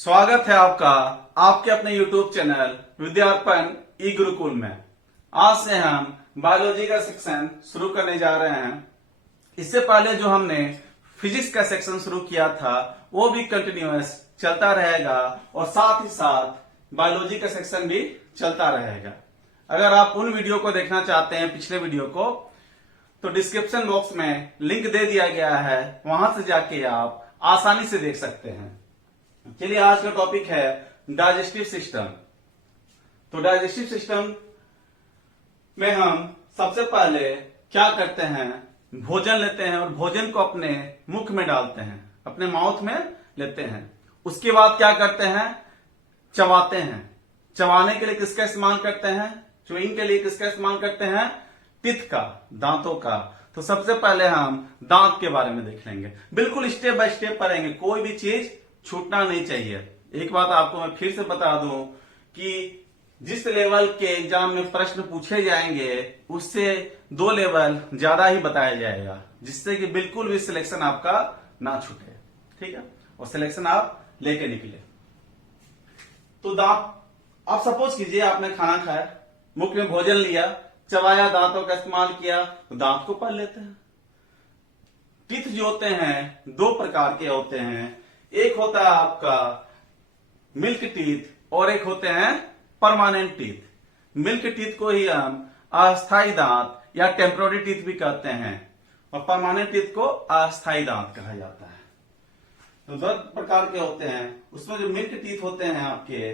स्वागत है आपका आपके अपने YouTube चैनल विद्यार्पण ई गुरुकुल में। आज से हम बायोलॉजी का सेक्शन शुरू करने जा रहे हैं। इससे पहले जो हमने फिजिक्स का सेक्शन शुरू किया था वो भी कंटिन्यूअस चलता रहेगा और साथ ही साथ बायोलॉजी का सेक्शन भी चलता रहेगा। अगर आप उन वीडियो को देखना चाहते हैं, पिछले वीडियो को, तो डिस्क्रिप्शन बॉक्स में लिंक दे दिया गया है, वहां से जाके आप आसानी से देख सकते हैं। चलिए, आज का टॉपिक है डाइजेस्टिव सिस्टम। तो डाइजेस्टिव सिस्टम में हम सबसे पहले क्या करते हैं, भोजन लेते हैं और भोजन को अपने मुख में डालते हैं, अपने माउथ में लेते हैं। उसके बाद क्या करते हैं, चबाते हैं। चबाने के लिए किसका इस्तेमाल करते हैं, च्यूइंग के लिए किसका इस्तेमाल करते हैं, टीथ का, दांतों का। तो सबसे पहले हम दांत के बारे में देख लेंगे, बिल्कुल स्टेप बाय स्टेप पढ़ेंगे, कोई भी चीज छूटना नहीं चाहिए। एक बात आपको मैं फिर से बता दूं कि जिस लेवल के एग्जाम में प्रश्न पूछे जाएंगे उससे 2 लेवल ज्यादा ही बताया जाएगा, जिससे कि बिल्कुल भी सिलेक्शन आपका ना छूटे। ठीक है, और सिलेक्शन आप लेके निकले। तो दांत, आप सपोज कीजिए आपने खाना खाया, मुख में भोजन लिया, चबाया, दांतों का इस्तेमाल किया, तो दांत को पढ़ लेते हैं। टीथ जो होते हैं 2 प्रकार के होते हैं, एक होता है आपका मिल्क टीथ और एक होते हैं परमानेंट टीथ। मिल्क टीथ को ही हम अस्थायी दांत या टेम्पोररी टीथ भी कहते हैं और परमानेंट टीथ को अस्थायी दांत कहा जाता है। तो 2 प्रकार के होते हैं। उसमें जो मिल्क टीथ होते हैं आपके,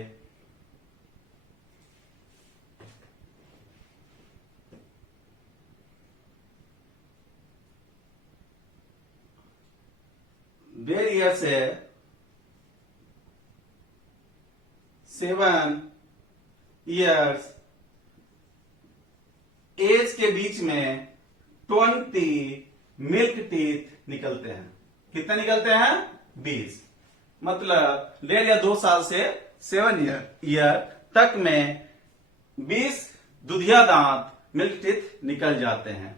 देर ईयर से 7 इयर्स एज के बीच में 20 मिल्क टीथ निकलते हैं। कितने निकलते हैं, 20। मतलब 1.5 या 2 साल से 7 ईयर तक में 20 दुधिया दांत, मिल्क टीथ निकल जाते हैं।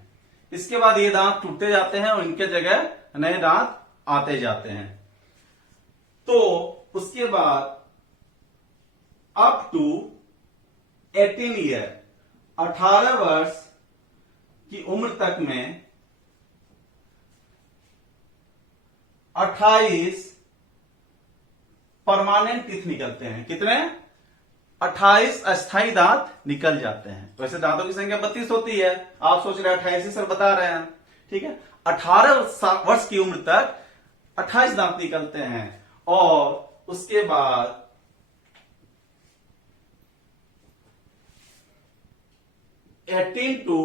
इसके बाद ये दांत टूटते जाते हैं और इनके जगह नए दांत आते जाते हैं। तो उसके बाद अप टू 18 ईयर, 18 वर्ष की उम्र तक में 28 परमानेंट टीथ निकलते हैं। कितने, 28 अस्थायी दांत निकल जाते हैं। वैसे दांतों की संख्या 32 होती है, आप सोच रहे हैं 28 ही सर बता रहे हैं। ठीक है, 18 वर्ष की उम्र तक 28 दांत निकलते हैं और उसके बाद 18 to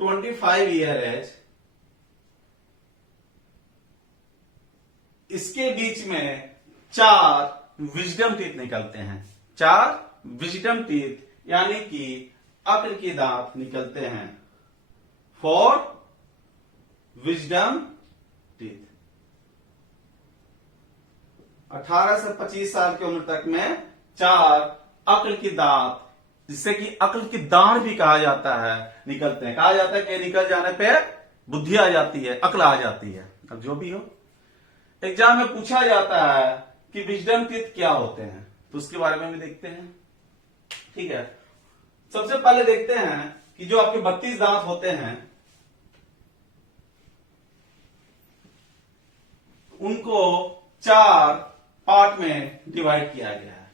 25 ईयर एज, इसके बीच में 4 विजडम टीथ निकलते हैं। 4 विजडम टीथ यानी कि अक्ल के दांत निकलते हैं। 4 विजडम टीथ। 18 से 25 साल की उम्र तक में 4 अक्ल की दांत, जिससे कि अक्ल की दाढ़ भी कहा जाता है, निकलते हैं। कहा जाता है कि निकल जाने पे बुद्धि आ जाती है, अक्ल आ जाती है। अब जो भी हो, एग्जाम में पूछा जाता है कि विजडम टीथ क्या होते हैं, तो उसके बारे में भी देखते हैं। ठीक है, सबसे पहले देखते हैं कि जो आपके 32 दांत होते हैं उनको 4 पार्ट में डिवाइड किया गया है।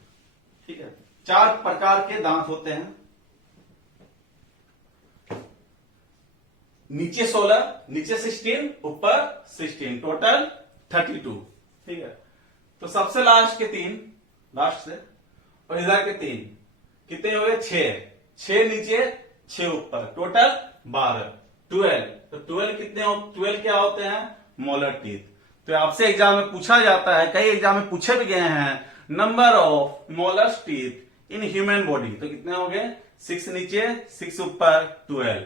ठीक है, 4 प्रकार के दांत होते हैं। नीचे 16, नीचे 16, ऊपर 16, टोटल 32। ठीक है, तो सबसे लास्ट के 3, लास्ट से, और इधर के 3 कितने हो गए, 6 नीचे 6 ऊपर, टोटल 12, 12। तो 12 कितने 12 क्या होते हैं, मोलर टीथ। तो आपसे एग्जाम में पूछा जाता है, कई एग्जाम में पूछे भी गए हैं, number of molar teeth in human body. तो कितने हो गए, 6 नीचे 6 ऊपर, 12।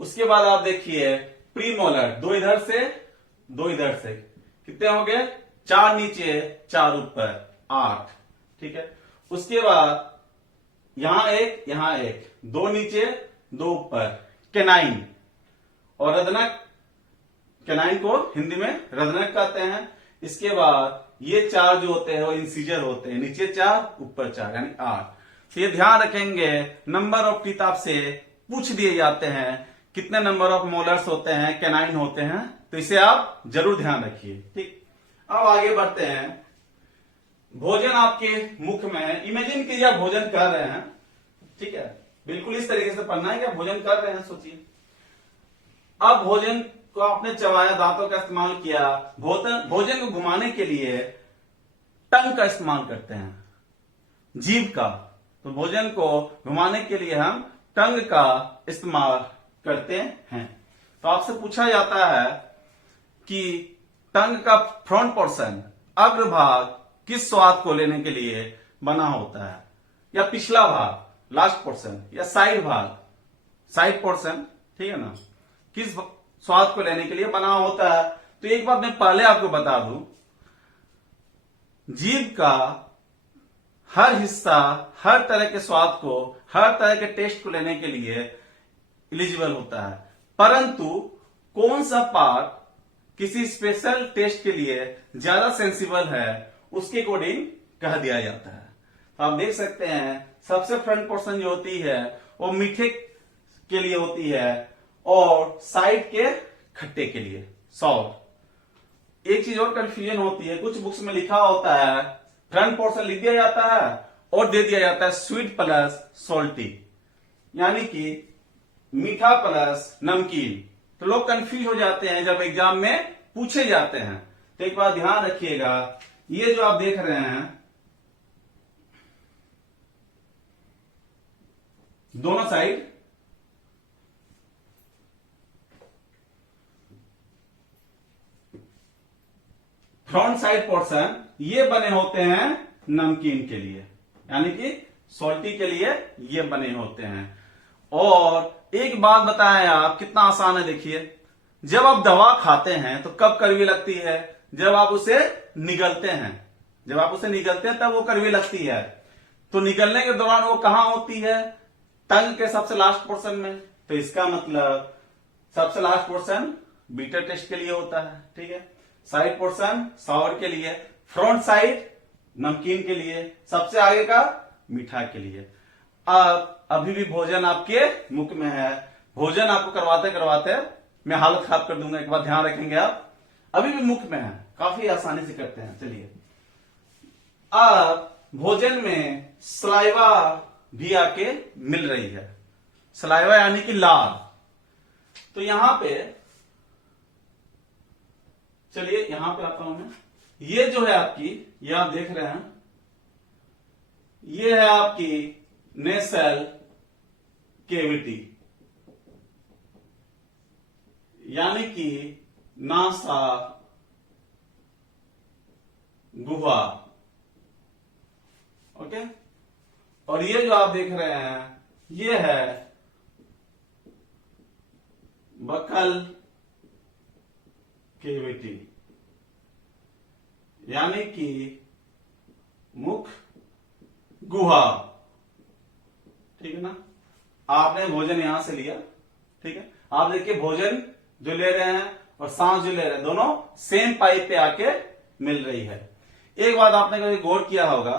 उसके बाद आप देखिए प्री मोलर, 2 इधर से 2 इधर से, कितने हो गए, 4 नीचे 4 ऊपर, 8। ठीक है, उसके बाद यहां एक, यहां एक, 2 नीचे 2 ऊपर, केनाइन और रदनक। केनाइन को हिंदी में रदनक कहते हैं। इसके बाद ये 4 जो होते हैं वो इंसीजर होते हैं, नीचे 4 ऊपर 4 यानी 8। तो ये ध्यान रखेंगे, नंबर ऑफ टीथ आपसे पूछ दिए जाते हैं, कितने नंबर ऑफ मोलर्स होते हैं, कैनाइन होते हैं, तो इसे आप जरूर ध्यान रखिए। ठीक, अब आगे बढ़ते हैं। भोजन आपके मुख में है, इमेजिन कीजिए आप भोजन कर रहे हैं, ठीक है, बिल्कुल इस तरीके से पढ़ना है कि आप भोजन कर रहे हैं। सोचिए अब भोजन को आपने चबाया, दांतों का इस्तेमाल किया, भोजन को घुमाने के लिए टंग का इस्तेमाल करते हैं, जीभ का। तो भोजन को घुमाने के लिए हम टंग का इस्तेमाल करते हैं। तो आपसे पूछा जाता है कि टंग का फ्रंट पोर्शन, अग्रभाग, किस स्वाद को लेने के लिए बना होता है, या पिछला भाग, लास्ट पोर्शन, या साइड भाग, साइड पोर्शन, ठीक है ना, किस स्वाद को लेने के लिए बना होता है। तो एक बात मैं पहले आपको बता दूं, जीभ का हर हिस्सा हर तरह के स्वाद को, हर तरह के टेस्ट को लेने के लिए एलिजिबल होता है, परंतु कौन सा पार्ट किसी स्पेशल टेस्ट के लिए ज्यादा सेंसिबल है उसके अकॉर्डिंग कह दिया जाता है। तो आप देख सकते हैं सबसे फ्रंट पोर्शन जो होती है वो मीठे के लिए होती है और साइड के खट्टे के लिए, सॉल्ट। एक चीज और कंफ्यूजन होती है, कुछ बुक्स में लिखा होता है फ्रंट पोर्शन लिख दिया जाता है और दे दिया जाता है स्वीट प्लस सॉल्टी, यानी कि मीठा प्लस नमकीन। तो लोग कंफ्यूज हो जाते हैं जब एग्जाम में पूछे जाते हैं। तो एक बात ध्यान रखिएगा, ये जो आप देख रहे हैं दोनों साइड, फ्रंट साइड पोर्शन ये बने होते हैं नमकीन के लिए, यानी कि सॉल्टी के लिए ये बने होते हैं। और एक बात बताएं आप, कितना आसान है देखिए, जब आप दवा खाते हैं तो कब कड़वी लगती है, जब आप उसे निगलते हैं, जब आप उसे निगलते हैं तब वो कड़वी लगती है। तो निगलने के दौरान वो कहां होती है, टंग के सबसे लास्ट पोर्शन में। तो इसका मतलब सबसे लास्ट पोर्शन बीटर टेस्ट के लिए होता है, ठीक है, साइड पोर्शन सावर के लिए, फ्रंट साइड नमकीन के लिए, सबसे आगे का मीठा के लिए। अब अभी भी भोजन आपके मुख में है, भोजन आपको करवाते करवाते मैं हालत खराब कर दूंगा, एक बार ध्यान रखेंगे आप, अभी भी मुख में है, काफी आसानी से करते हैं। चलिए, अब भोजन में सलाइवा भी आके मिल रही है, सलाइवा यानी कि लार। तो यहां पे चलिए, यहां पे आता हूं मैं, ये जो है आपकी, ये आप देख रहे हैं, ये है आपकी नेसल केविटी, यानी कि नासा गुहा, ओके। और ये जो आप देख रहे हैं ये है बकल केविटी, यानी कि मुख गुहा, ठीक है ना। आपने भोजन यहां से लिया, ठीक है, आप देखिए भोजन जो ले रहे हैं और सांस जो ले रहे हैं दोनों सेम पाइप पे आके मिल रही है। एक बात आपने कभी गौर किया होगा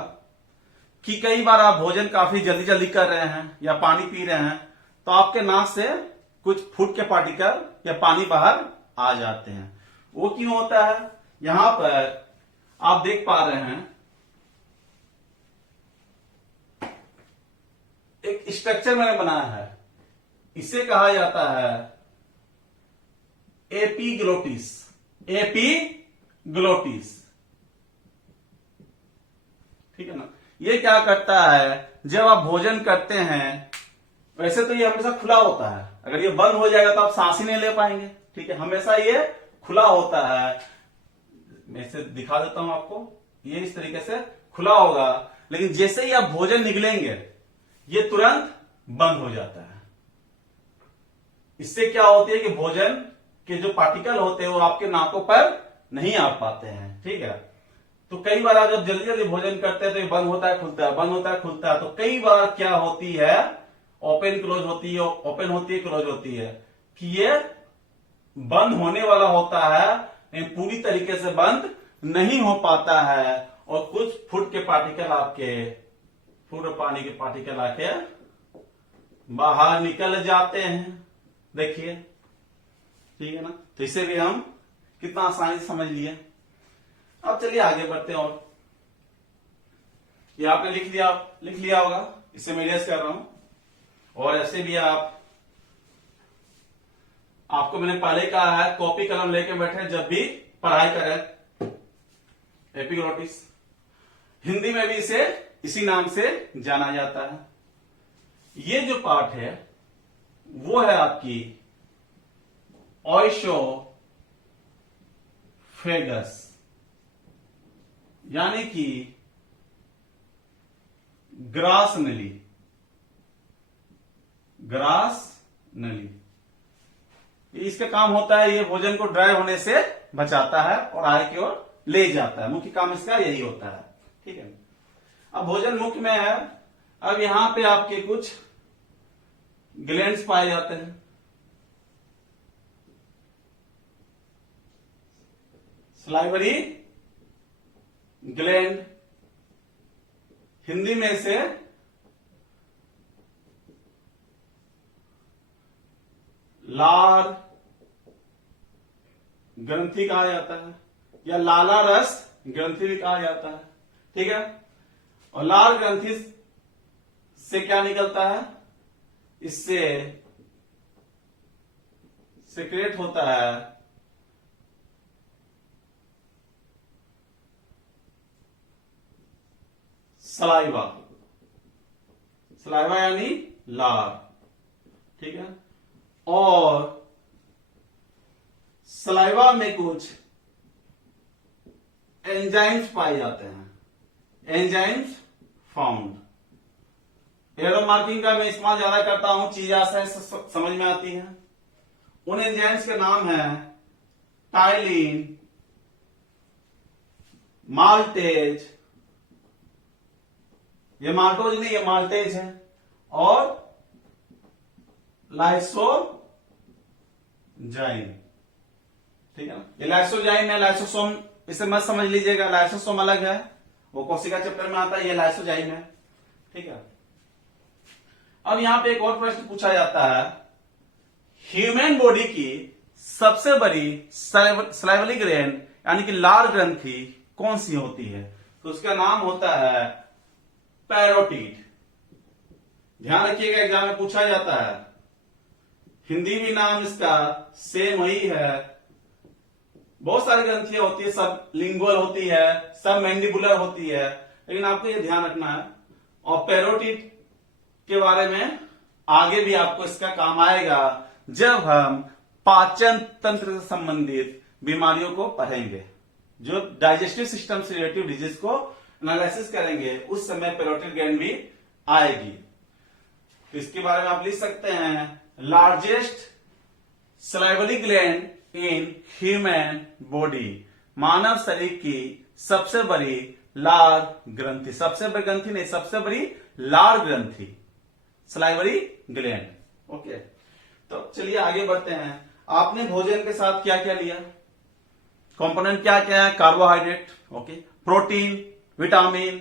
कि कई बार आप भोजन काफी जल्दी जल्दी कर रहे हैं या पानी पी रहे हैं तो आपके नाक से कुछ फूड के पार्टिकल या पानी बाहर आ जाते हैं। वो क्यों होता है, यहां पर आप देख पा रहे हैं एक स्ट्रक्चर मैंने बनाया है, इसे कहा जाता है एपीग्लोटिस, एपीग्लोटिस, ठीक है ना। ये क्या करता है, जब आप भोजन करते हैं, वैसे तो ये हमेशा खुला होता है, अगर ये बंद हो जाएगा तो आप सांस ही नहीं ले पाएंगे, ठीक है, हमेशा ये खुला होता है। मैं इसे दिखा देता हूं आपको, ये इस तरीके से खुला होगा, लेकिन जैसे ही आप भोजन निगलेंगे ये तुरंत बंद हो जाता है। इससे क्या होती है कि भोजन के जो पार्टिकल होते हैं वो आपके नाकों पर नहीं आ पाते हैं, ठीक है। तो कई बार आप जब जल्दी जल्दी भोजन करते हैं तो ये बंद होता है खुलता है, बंद होता है खुलता है। तो कई बार क्या होती है, ओपन क्लोज होती है, ओपन होती है क्लोज होती है, कि ये बंद होने वाला होता है, पूरी तरीके से बंद नहीं हो पाता है और कुछ फूड के पार्टिकल आपके फूड और पानी के पार्टिकल आके बाहर निकल जाते हैं। देखिए, ठीक है ना। तो इसे भी हम कितना आसानी से समझ लिए। अब चलिए आगे बढ़ते हैं। और ये आपने लिख लिया होगा, इसे मैं इरेज कर रहा हूं। और ऐसे भी आपको मैंने पहले कहा है कॉपी कलम लेके बैठे जब भी पढ़ाई करें। एपिग्लोटिस हिंदी में भी इसे इसी नाम से जाना जाता है। ये जो पार्ट है वो है आपकी ओइसोफेगस, यानी कि ग्रास नली। इसका काम होता है, ये भोजन को ड्राई होने से बचाता है और आगे की ओर ले जाता है। मुख्य काम इसका यही होता है, ठीक है। अब भोजन मुख्य में है। अब यहां पे आपके कुछ ग्लैंड्स पाए जाते हैं। सलाइवरी ग्लैंड, हिंदी में से लार ग्रंथि कहा जाता है या लाला रस ग्रंथि भी कहा जाता है, ठीक है। और लार ग्रंथि से क्या निकलता है? इससे सिक्रेट होता है सलाइवा यानी लार, ठीक है। और सलाइवा में कुछ एंजाइम्स पाए जाते हैं, एंजाइम्स फाउंड। एरो मार्किंग का मैं इस्तेमाल ज्यादा करता हूं, चीज आसानी से समझ में आती है। उन एंजाइम्स के नाम है टाइलिन, माल्टेज, ये माल्टोज नहीं, ये माल्टेज है, और लाइसोजाइम, ठीक है ना। ये लाइसोजाइम है, लाइसोसोम इसे मत समझ लीजिएगा, लाइसोसोम अलग है, वो कोशिका चैप्टर में आता है, ये लाइसोजाइम है, ठीक है। अब यहां पे एक और प्रश्न पूछा जाता है, ह्यूमन बॉडी की सबसे बड़ी सलाइवरी ग्लैंड यानी कि लार ग्रंथि कौन सी होती है? तो उसका नाम होता है पैरोटिड। ध्यान रखिएगा, एग्जाम में पूछा जाता है। हिंदी भी नाम इसका सेम वही है। बहुत सारी ग्रंथियां होती है, सब लिंगुअल होती है, सब मैंडिबुलर होती है, लेकिन आपको यह ध्यान रखना है। और पैरोटिड के बारे में आगे भी आपको इसका काम आएगा जब हम पाचन तंत्र से संबंधित बीमारियों को पढ़ेंगे, जो डाइजेस्टिव सिस्टम से रिलेटिव डिजीज को एनालिसिस करेंगे, उस समय पैरोटिड ग्लैंड भी आएगी। तो इसके बारे में आप लिख सकते हैं, largest salivary gland in human body, मानव शरीर की सबसे बड़ी लार ग्रंथि, सबसे बड़ी ग्रंथि नहीं, सबसे बड़ी लार ग्रंथि सलाइवरी ग्लैंड। ओके, तो चलिए आगे बढ़ते हैं। आपने भोजन के साथ क्या क्या लिया? कंपोनेंट क्या क्या है? Carbohydrate, okay, protein, vitamin,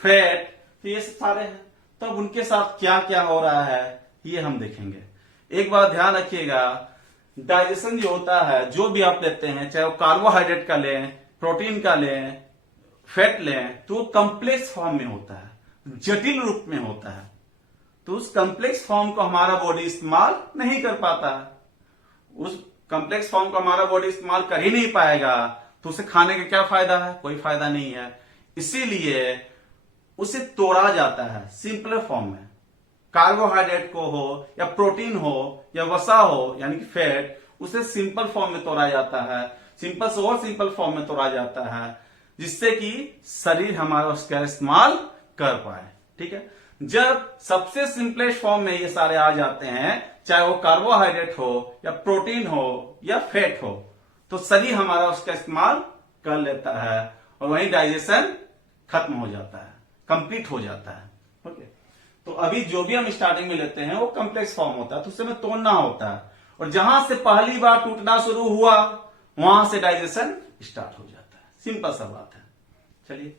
fat, तो ये सारे हैं। तब उनके साथ क्या क्या हो रहा है ये हम देखेंगे। एक बात ध्यान रखिएगा, डाइजेशन जो होता है, जो भी आप लेते हैं, चाहे वो कार्बोहाइड्रेट का लें, प्रोटीन का लें, फैट लें, तो वो कम्प्लेक्स फॉर्म में होता है, जटिल रूप में होता है। तो उस कम्प्लेक्स फॉर्म को हमारा बॉडी इस्तेमाल नहीं कर पाता है। उस कम्प्लेक्स फॉर्म को हमारा बॉडी इस्तेमाल कर ही नहीं पाएगा, तो उसे खाने का क्या फायदा है? कोई फायदा नहीं है। इसीलिए उसे तोड़ा जाता है सिंपल फॉर्म में। कार्बोहाइड्रेट को हो या प्रोटीन हो या वसा हो यानी कि फैट, उसे सिंपल फॉर्म में तोड़ा जाता है, सिंपल से और सिंपल फॉर्म में तोड़ा जाता है, जिससे कि शरीर हमारा उसका इस्तेमाल कर पाए, ठीक है। जब सबसे सिंपलेस्ट फॉर्म में ये सारे आ जाते हैं, चाहे वो कार्बोहाइड्रेट हो या प्रोटीन हो या फैट हो, तो शरीर हमारा उसका इस्तेमाल कर लेता है और वहीं डाइजेशन खत्म हो जाता है, कंप्लीट हो जाता है। ओके, तो अभी जो भी हम स्टार्टिंग में लेते हैं वो कम्प्लेक्स फॉर्म होता है, तो उससे में तोड़ना होता है, और जहां से पहली बार टूटना शुरू हुआ वहां से डाइजेशन स्टार्ट हो जाता है। सिंपल सा बात है। चलिए,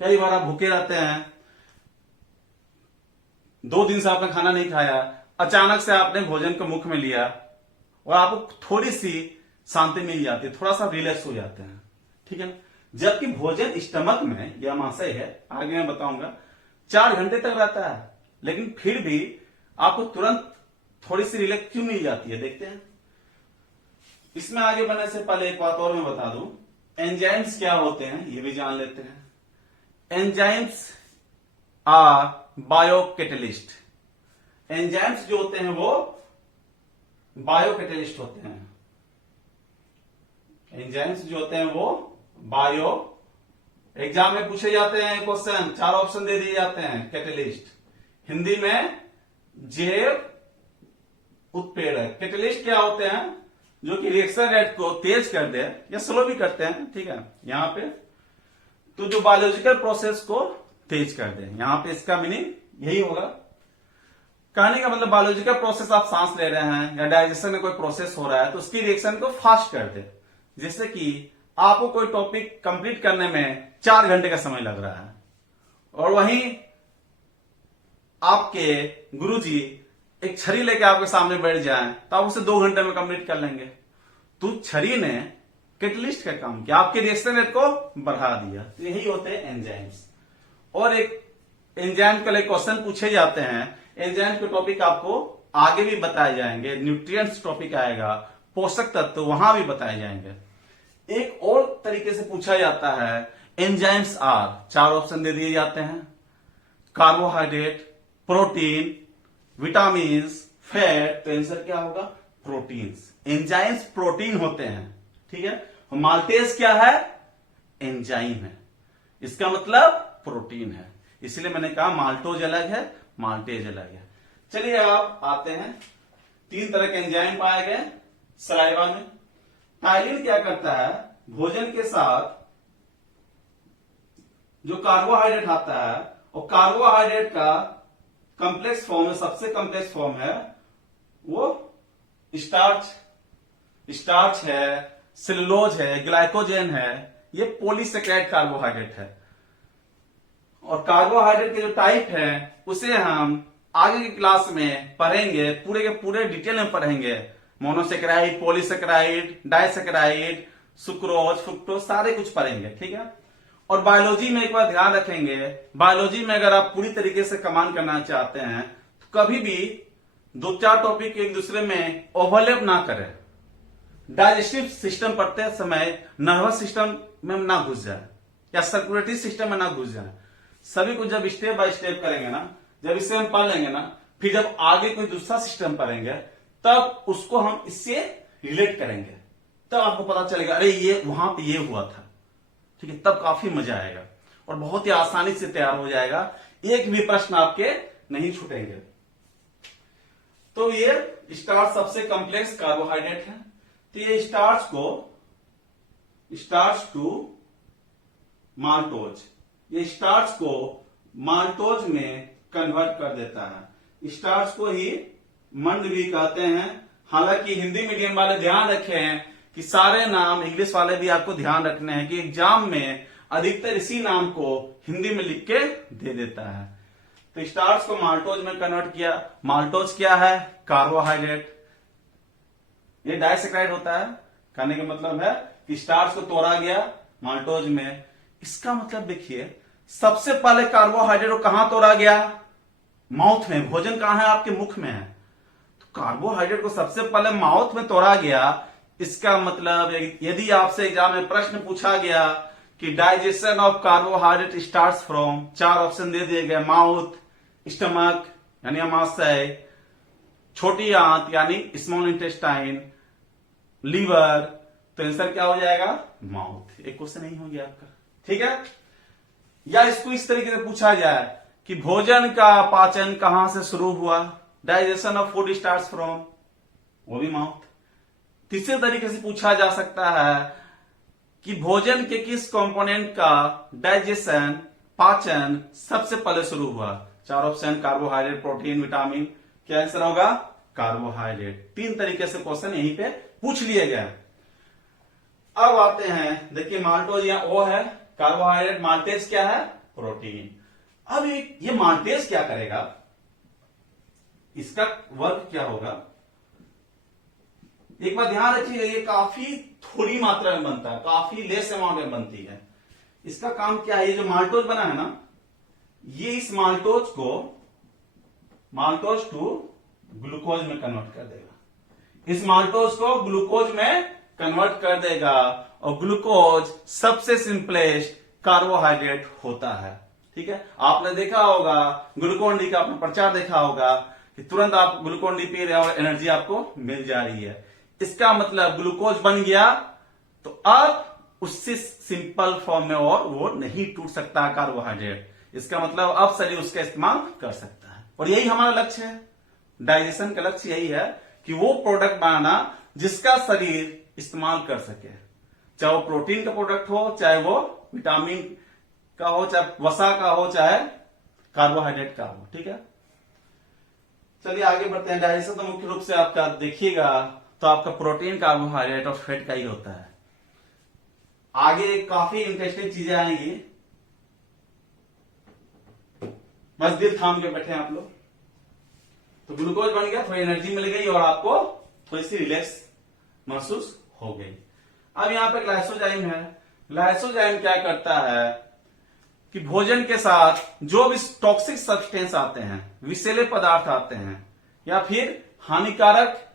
कई बार आप भूखे रहते हैं, 2 दिन से आपने खाना नहीं खाया, अचानक से आपने भोजन को मुख में लिया और आपको थोड़ी सी शांति मिल जाती है, थोड़ा सा रिलैक्स हो जाते हैं, ठीक है ना। जबकि भोजन स्टमक में, यह महाशय है, आगे मैं बताऊंगा, 4 घंटे तक रहता है, लेकिन फिर भी आपको तुरंत थोड़ी सी रिलैक्स क्यों मिल जाती है, देखते हैं। इसमें आगे बढ़ने से पहले एक बात और मैं बता दूं, एंजाइम्स क्या होते हैं ये भी जान लेते हैं। Enzymes are बायोकैटेलिस्ट। एंजाइम्स जो होते हैं वो बायोकैटेलिस्ट होते हैं। एंजाइम्स जो होते हैं वो बायो, एग्जाम में पूछे जाते हैं क्वेश्चन, 4 ऑप्शन दे दिए जाते हैं। कैटेलिस्ट हिंदी में जैव उत्प्रेरक। कैटेलिस्ट क्या होते हैं, जो कि रिएक्शन रेट को तेज कर दे या स्लो भी करते हैं, ठीक है, यहां पे तो जो बायोलॉजिकल प्रोसेस को तेज कर दे, यहां पे इसका मीनिंग यही होगा। कहने का मतलब बायोलॉजिकल प्रोसेस, आप सांस ले रहे हैं या डाइजेशन में कोई प्रोसेस हो रहा है तो उसकी रिएक्शन को फास्ट कर दे। जैसे कि आपको कोई टॉपिक कंप्लीट करने में 4 घंटे का समय लग रहा है और वहीं आपके गुरुजी एक छड़ी लेके आपके सामने बैठ जाए तो आप उसे 2 घंटे में कंप्लीट कर लेंगे। तो छड़ी ने कैटलिस्ट का काम किया, आपके रिएक्शन रेट को बढ़ा दिया। तो यही होते हैं एंजाइम्स। और एक एंजाइम के लिए क्वेश्चन पूछे जाते हैं, एंजाइम के टॉपिक आपको आगे भी बताए जाएंगे, न्यूट्रिएंट्स टॉपिक आएगा, पोषक तत्व वहां भी बताए जाएंगे। एक और तरीके से पूछा जाता है, एंजाइम्स आर, 4 ऑप्शन दे दिए जाते हैं, कार्बोहाइड्रेट, प्रोटीन, विटामिन्स, फैट। तो आंसर क्या होगा, प्रोटीन्स। एंजाइम्स प्रोटीन होते हैं, ठीक है। माल्टेज क्या है, एंजाइम है, इसका मतलब प्रोटीन है, इसलिए मैंने कहा माल्टोज अलग है, माल्टेज अलग है। चलिए आप आते हैं, 3 तरह के एंजाइम पाए गए सलाइवा में। टाइलिन क्या करता है, भोजन के साथ जो कार्बोहाइड्रेट आता है और कार्बोहाइड्रेट का कॉम्प्लेक्स फॉर्म है, सबसे कॉम्प्लेक्स फॉर्म है वो स्टार्च है, सेलुलोज है, ग्लाइकोजन है, ये पॉलीसेकेराइड कार्बोहाइड्रेट है। और कार्बोहाइड्रेट के जो टाइप है उसे हम आगे की क्लास में पढ़ेंगे, पूरे के पूरे डिटेल में पढ़ेंगे। Monosaccharide, polysaccharide, disaccharide, sucrose, fructose, सारे कुछ पढ़ेंगे, ठीक है। और बायोलॉजी में एक बार ध्यान रखेंगे, बायोलॉजी में अगर आप पूरी तरीके से कमांड करना चाहते हैं तो कभी भी 2-4 टॉपिक एक दूसरे में ओवरलैप ना करें। डाइजेस्टिव सिस्टम पढ़ते समय नर्वस सिस्टम में ना घुस जाए या सर्कुलेटरी सिस्टम में ना घुस जाए। सभी को जब स्टेप बाय स्टेप करेंगे ना, जब इसे हम पढ़ लेंगे ना, फिर जब आगे कोई दूसरा सिस्टम पढ़ेंगे तब उसको हम इससे रिलेट करेंगे, तब आपको पता चलेगा अरे ये वहां पे ये हुआ था, ठीक है। तब काफी मजा आएगा और बहुत ही आसानी से तैयार हो जाएगा, एक भी प्रश्न आपके नहीं छूटेंगे। तो ये स्टार्च सबसे कॉम्प्लेक्स कार्बोहाइड्रेट है। तो ये स्टार्च टू माल्टोज, ये स्टार्च को माल्टोज में कन्वर्ट कर देता है। स्टार्च को ही मंड भी कहते हैं। हालांकि हिंदी मीडियम वाले ध्यान रखें कि सारे नाम, इंग्लिश वाले भी आपको ध्यान रखने हैं कि एग्जाम में अधिकतर इसी नाम को हिंदी में लिख के दे देता है। तो स्टार्च को माल्टोज में कन्वर्ट किया। माल्टोज क्या है, कार्बोहाइड्रेट। ये डाइसेकेराइड होता है, कहने का मतलब है कि स्टार्च को तोड़ा गया माल्टोज में। इसका मतलब देखिए, सबसे पहले कार्बोहाइड्रेट को कहां तोड़ा गया, माउथ में। भोजन कहां है, आपके मुख में है, तो कार्बोहाइड्रेट को सबसे पहले माउथ में तोड़ा गया। इसका मतलब यदि आपसे एग्जाम में प्रश्न पूछा गया कि digestion of carbohydrate starts from, 4 option दे दिए गए, माउथ, स्टमक यानी अमाशय, छोटी आंत यानी स्मॉल इंटेस्टाइन, लीवर। तो आंसर क्या हो जाएगा, माउथ। एक क्वेश्चन नहीं हो गया आपका, ठीक है। या इसको इस तरीके से पूछा जाए कि भोजन का पाचन कहां से शुरू हुआ, digestion of food starts from, वो भी माउथ। तीसरे तरीके से पूछा जा सकता है कि भोजन के किस कंपोनेंट का डाइजेशन, पाचन सबसे पहले शुरू हुआ, 4 ऑप्शन, कार्बोहाइड्रेट, प्रोटीन, विटामिन। क्या आंसर होगा, कार्बोहाइड्रेट। 3 तरीके से क्वेश्चन यहीं पे पूछ लिए गए। अब आते हैं, देखिए माल्टोज यहाँ O है, कार्बोहाइड्रेट, माल्टेज क्या है, प्रोटीन। अब ये माल्टेज क्या करेगा, इसका वर्क क्या होगा, एक बार ध्यान रखिएगा, ये काफी थोड़ी मात्रा में बनता है, काफी लेस अमाउंट में बनती है। इसका काम क्या है, ये जो माल्टोज बना है ना, ये इस माल्टोज टू ग्लूकोज में कन्वर्ट कर देगा, इस माल्टोज को ग्लूकोज में कन्वर्ट कर देगा। और ग्लूकोज सबसे सिंपलेस्ट कार्बोहाइड्रेट होता है, ठीक है। आपने देखा होगा ग्लूकोन डी का, आपने प्रचार देखा होगा कि तुरंत आप ग्लूकोन डी पी रहे हो और एनर्जी आपको मिल जा रही है। इसका मतलब ग्लूकोज बन गया, तो अब उससे सिंपल फॉर्म में और वो नहीं टूट सकता कार्बोहाइड्रेट। इसका मतलब अब शरीर उसका इस्तेमाल कर सकता है, और यही हमारा लक्ष्य है, डाइजेशन का लक्ष्य यही है कि वो प्रोडक्ट बनाना जिसका शरीर इस्तेमाल कर सके, चाहे वो प्रोटीन का प्रोडक्ट हो, चाहे वो विटामिन का हो, चाहे वसा का हो, चाहे कार्बोहाइड्रेट का हो, ठीक है। चलिए आगे बढ़ते हैं। डाइजेशन तो मुख्य रूप से आपका देखिएगा तो आपका प्रोटीन, कार्बोहाइड्रेट और फैट का ही होता है। आगे काफी इंटरेस्टिंग चीजें आएंगी, बस दिल थाम के बैठे आप लोग। तो ग्लूकोज बन गया, थोड़ी एनर्जी मिल गई और आपको थोड़ी सी रिलैक्स महसूस हो गई। अब यहां पे लाइसोजाइम है। लाइसोजाइम क्या करता है कि भोजन के साथ जो भी टॉक्सिक सब्सटेंस आते हैं, विषैले पदार्थ आते हैं, या फिर हानिकारक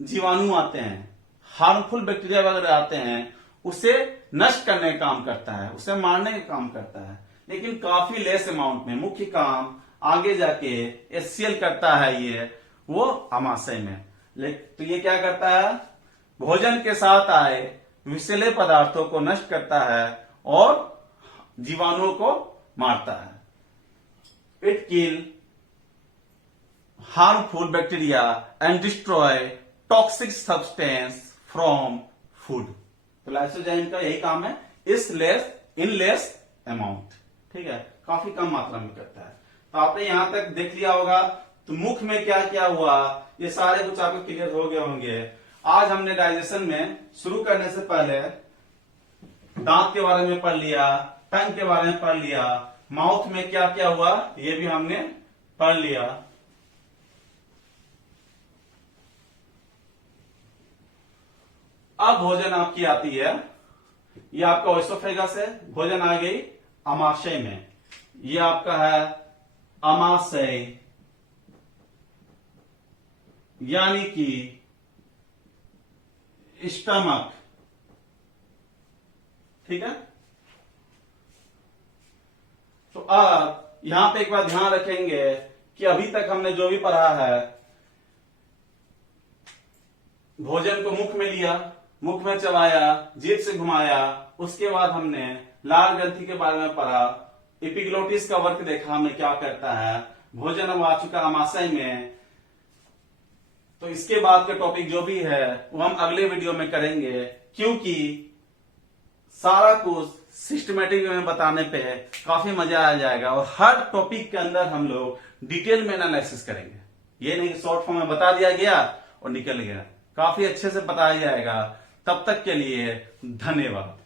जीवाणु आते हैं, हार्मफुल बैक्टीरिया वगैरह आते हैं, उसे नष्ट करने का काम करता है, उसे मारने का काम करता है, लेकिन काफी लेस अमाउंट में। मुख्य काम आगे जाके HCl करता है ये, वो आमाशय में। तो ये क्या करता है, भोजन के साथ आए विषैले पदार्थों को नष्ट करता है और जीवाणुओं को मारता है। It kill harmful bacteria and destroy toxic substance from food. तो लाइसोजाइम का यही काम है, इन लेस अमाउंट, ठीक है, काफी कम मात्रा में करता है। तो आपने यहां तक देख लिया होगा। तो मुख्य में क्या क्या हुआ, ये सारे कुछ आपको क्लियर हो गए होंगे। आज हमने डाइजेशन में शुरू करने से पहले दांत के बारे में पढ़ लिया, टंग के बारे में पढ़ लिया, माउथ में क्या क्या हुआ ये भी हमने पढ़ लिया। अब भोजन आपकी आती है, ये आपका ओएसोफेगस है, भोजन आ गई अमाशय में, ये आपका है अमाशय, यानी कि स्टमक, ठीक है। तो अब यहां पे एक बार ध्यान रखेंगे कि अभी तक हमने जो भी पढ़ा है, भोजन को मुख में लिया, मुख में चबाया, जीभ से घुमाया, उसके बाद हमने लाल ग्रंथि के बारे में पढ़ा, एपिग्लोटिस का वर्क देखा हमने क्या करता है, भोजन अब आ चुका आमाशय में। तो इसके बाद का टॉपिक जो भी है वो हम अगले वीडियो में करेंगे, क्योंकि सारा कुछ सिस्टमेटिक में बताने पे काफी मजा आ जाएगा और हर टॉपिक के अंदर हम लोग डिटेल में एनालिसिस करेंगे। ये नहीं शॉर्ट फॉर्म में बता दिया गया और निकल गया, काफी अच्छे से बताया जाएगा। तब तक के लिए धन्यवाद।